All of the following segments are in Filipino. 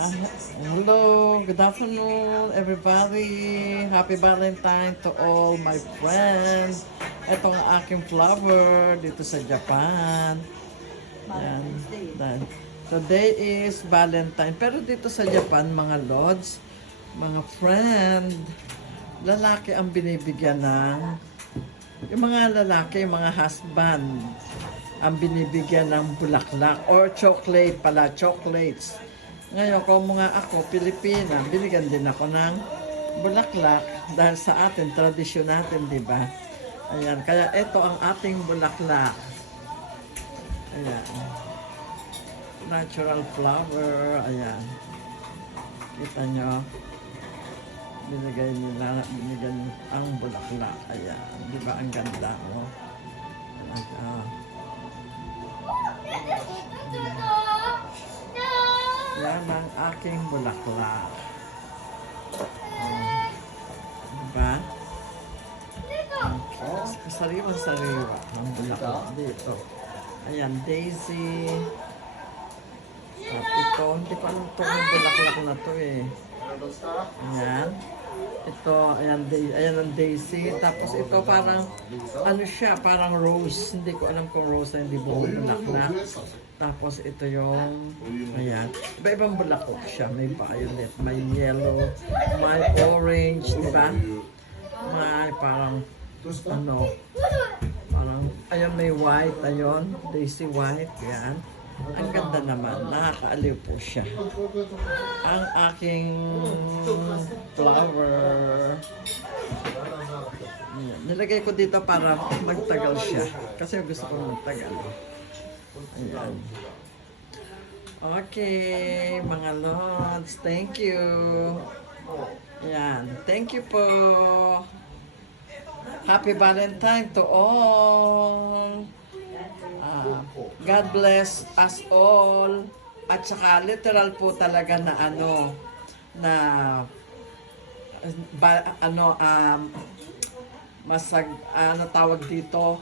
Hello, good afternoon everybody. Happy Valentine to all my friends. Ito ang aking flower dito sa Japan. Yan. Today is Valentine. Pero dito sa Japan, mga lords, mga friend, lalaki ang binibigyan ng, yung mga lalaki, yung mga husband, ang binibigyan ng bulaklak or chocolate pala, chocolates. Ngayon, kung mga ako, Pilipina, binigyan din ako ng bulaklak dahil sa atin, tradisyon natin, di ba? Ayan, kaya ito ang ating bulaklak. Ayan. Natural flower, ayan. Kita nyo, binigyan ang bulaklak. Ayan, di ba ang ganda mo? Ayan. Yan ang aking bulaklak. Diba? Okay. Sariwa-sariwa ang bulaklak dito. Ayan, daisy. At ito, hindi ko alam itong bulaklak na to eh. Ayan. Ito, ayan ang daisy. Tapos ito parang, ano siya, parang rose. Hindi ko alam kung rose na hindi bulaklak. Tapos ito yung, ayan. Iba-ibang bulaklak siya. May violet, may yellow, may orange, di ba? May parang, ano, parang, ayan may white, ayun. Daisy white, yan. Ang ganda naman, nakakaaliw po siya. Ang aking flower. Ayan. Nilagay ko dito para magtagal siya. Kasi gusto ko magtagal. Ayan. Okay, mga lords, thank you. Ayan, thank you po. Happy Valentine to all. God bless us all. At saka literal po talaga na ano, na ano tawag dito,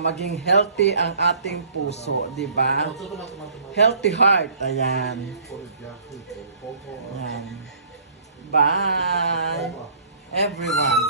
maging healthy ang ating puso, di ba? Healthy heart, ayan. Ayan. Bye, everyone.